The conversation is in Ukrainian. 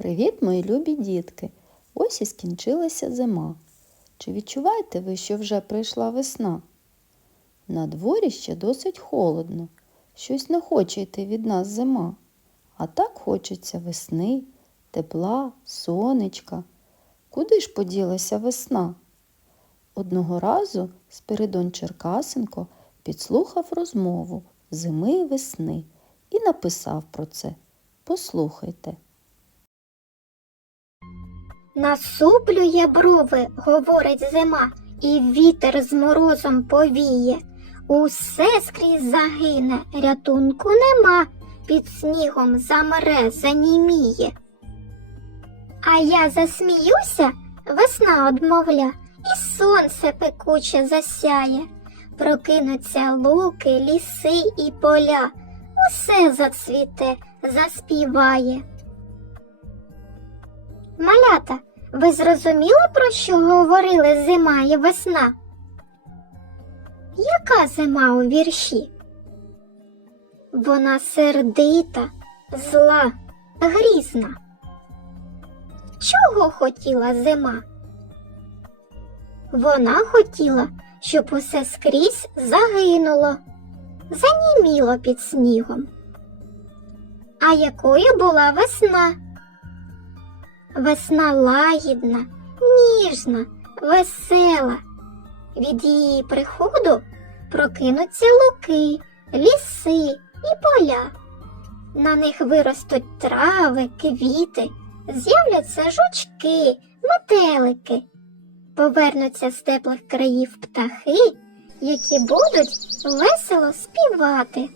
Привіт, мої любі дітки! Ось і скінчилася зима. Чи відчуваєте ви, що вже прийшла весна? На дворі ще досить холодно. Щось не хоче йти від нас зима. А так хочеться весни, тепла, сонечка. Куди ж поділася весна? Одного разу Спиридон Черкасенко підслухав розмову зими і весни і написав про це. Послухайте. Насуплює брови, говорить зима, і вітер з морозом повіє. Усе скрізь загине, рятунку нема, під снігом замре, заніміє. А я засміюся, весна одмовля, і сонце пекуче засяє. Прокинуться луки, ліси і поля, усе зацвіте, заспіває. Малята, ви зрозуміли, про що говорили зима і весна? Яка зима у вірші? Вона сердита, зла, грізна. Чого хотіла зима? Вона хотіла, щоб усе скрізь загинуло, заніміло під снігом. А якою була весна? Весна лагідна, ніжна, весела. Від її приходу прокинуться луки, ліси і поля. На них виростуть трави, квіти, з'являться жучки, метелики. Повернуться з теплих країв птахи, які будуть весело співати.